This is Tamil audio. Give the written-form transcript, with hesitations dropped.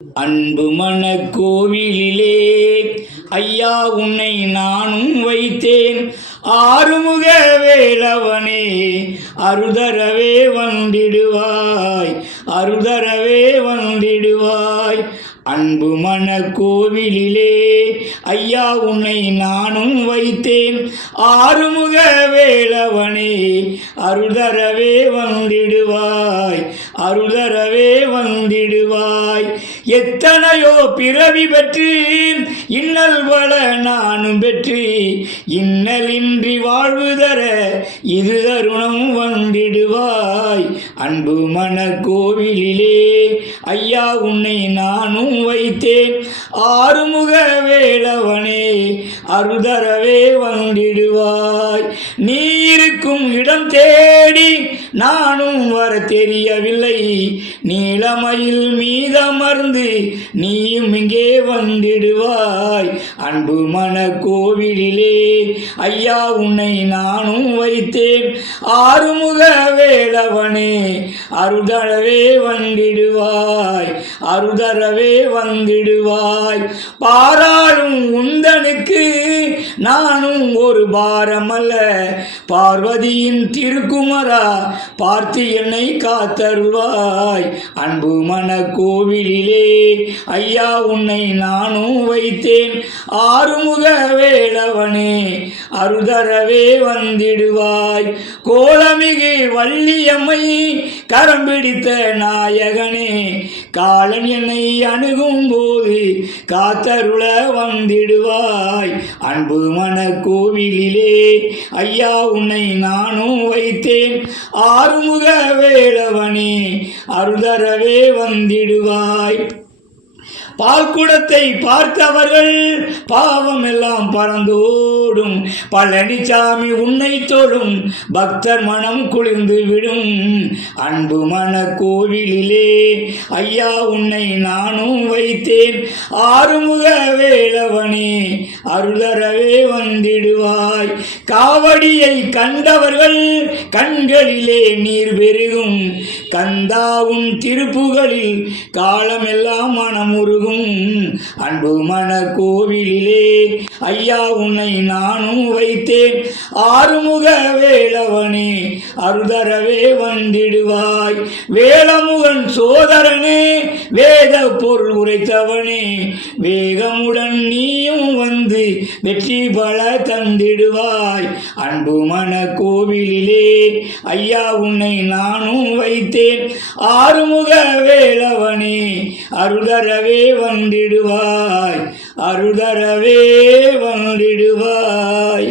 அன்பு மன கோவிலிலே ஐயா உன்னை நானும் வைத்தேன். ஆறுமுக வேலவனே அருதரவே வந்திடுவாய், அருதரவே வந்திடுவாய். அன்பு மன கோவிலிலே ஐயா உன்னை நானும் வைத்தேன். ஆறுமுக வேலவனே அருதரவே வந்திடுவாய், அருதரவே வந்திடுவாய். எத்தனையோ பிறவி பெற்று இன்னல் வள நானும் பெற்று இன்னலின்றி வாழ்வு தர இது தருணம் வந்திடுவாய். அன்பு மன கோவிலிலே ஐயா உன்னை நானும் வைத்தேன். ஆறுமுக வேலவனே அருதரவே வந்திடுவாய். நீ இருக்கும் இடம் தேடி நானும் வர தெரியவில்லை. நீலமயில் மீதமர்ந்து நீயும் இங்கே வந்திடுவாய். அன்பு மன கோவிலிலே ஐயா உன்னை நானும் வைத்தேன். ஆறுமுக வேலவனே அருதரவே வந்திடுவாய், அருதரவே வந்திடுவாய். பாராளும் உந்தனுக்கு நானும் ஒரு பாரமல்ல. பார்வதியின் திருக்குமரா பார்த்து என்னை காத்தருள்வாய். அன்பு மன கோவிலிலே ஐயா உன்னை நானும் வைத்தேன். ஆறுமுக வேலவனே அருதரவே வந்திடுவாய். கோலமிகு வள்ளியம்மை கரம் பிடித்த நாயகனே காலன் என்னை அணுகும் போது காத்தருள வந்திடுவாய். அன்பு மன கோவிலிலே ஐயா உன்னை நானும் வைத்தேன். ஆறுமுக வேலவனே அருதரவே வந்திடுவாய். பால்குடத்தை பார்த்தவர்கள் பாவம் எல்லாம் பறந்தோடும். பழனிசாமி உன்னை தொழும் பக்தர் மனம் குளிர்ந்து விடும். அன்பு மன கோவிலிலே ஐயா உன்னை நானும் வைத்தேன். ஆறுமுக வேலவனே அருளரவே வந்திடுவாய். காவடியை கண்டவர்கள் கண்களிலே நீர் பெருகும். கந்தாவும் திருப்புகளில் காலமெல்லாம் மனமுருகும். அன்பு மன கோவிலிலே ஐயா உன்னை நானும் வைத்தேன். ஆறுமுக வேலவனே அருதரவே வந்திடுவாய். வேலமுகன் சோதரனே வேத பொருள் உரைத்தவனே வேகமுடன் நீயும் வந்து வெற்றி பல தந்திடுவாய். அன்பு மன கோவிலிலே ஐயா உன்னை நானும் வைத்தேன். ஆறுமுக வேலவனே அருதரவே வந்திடுவாய், அருதரவே வந்திடுவாய்.